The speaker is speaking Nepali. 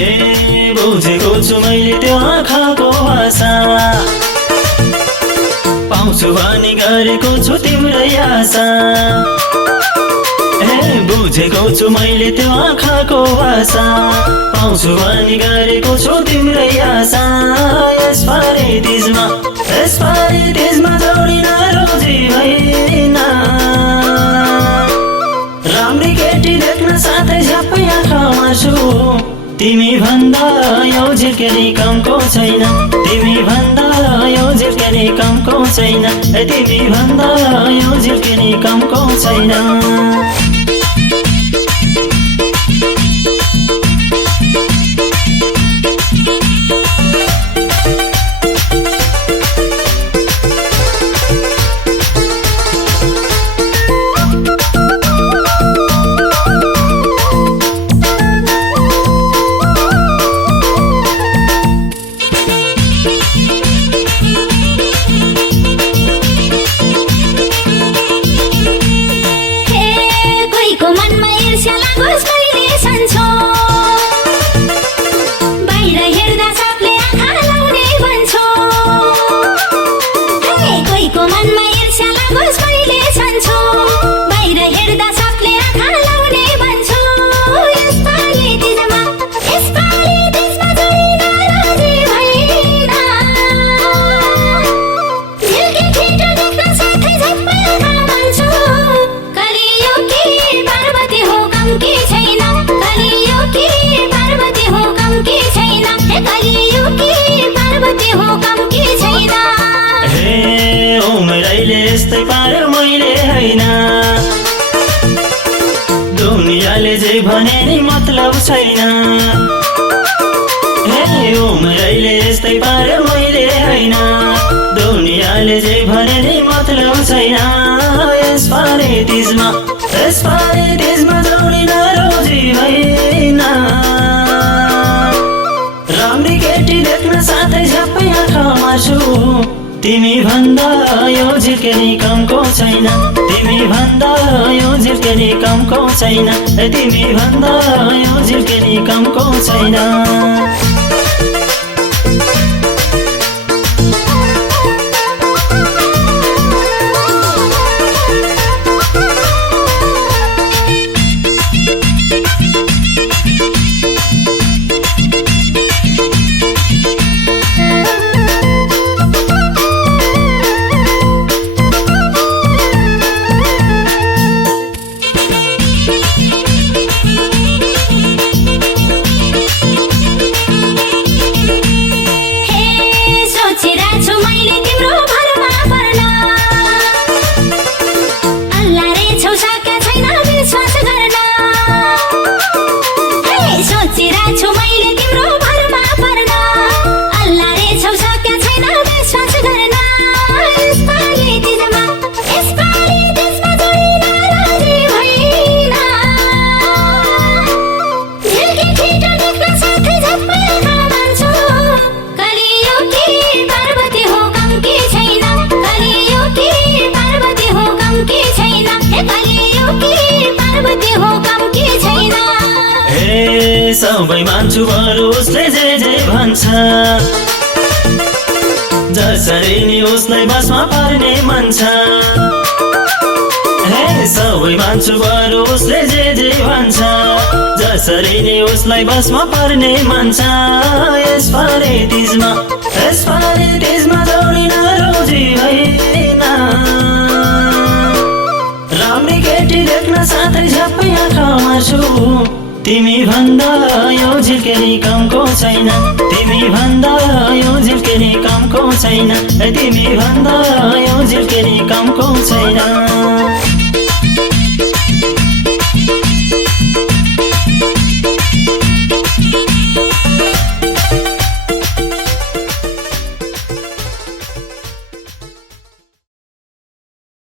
हे बुझेको छु मैले त्यो आँखाको भाषा, पाउँछु भनी गरेको छु तिम्रै आशा। हे बुझेको छु मैले त्यो आँखाको भाषा, पाउँछु भनी गरेको छु तिम्रै आशा। यसपारे तिजमा जोडिन रोजी भइन, राम्री केटी देख्न साथै झ्याप्पै आँखामा छु। तिमी भन्दा यो झिर्केनी कमको छैन, तिमी भन्दा यो झिर्केनी कमको छैन, तिमी भन्दा यो झिर्केनी कमको छैन। यस्तै पार मैले हैन, दुनियाले जे भने नि मतलब छैन। हे उम्रैले यस्तै पार मैले हैन, दुनियाले जे भने नि मतलब छैन। यसपारे तिजमा जोडिन रोजी भइन, राम्री केटी देख्न साथै झ्याप्पै आँखामा छु। तिमी भन्दा यो झिर्केनी कमको छैन, तिमी भन्दा यो झिर्केनी कमको छैन, तिमी भन्दा यो झिर्केनी कमको छैन। सबै मान्छु बरु उसले जे भन्छ, जसरी नि उसलाई बसमा पर्ने मन छ। हे सबै मान्छु बरु उसले जे भन्छ, जसरी नि उसलाई बसमा पर्ने मन छ। यसपारे तिजमा जोडिन रोजी भइन, राम्री केटी देख्न साथै झ्याप्पै आँखामा छु। तिमी भन्दा यो झिर्केनी कमको छैन, तिमी भन्दा यो झिर्केनी कमको छैन, तिमी भन्दा यो झिर्केनी कमको छैन।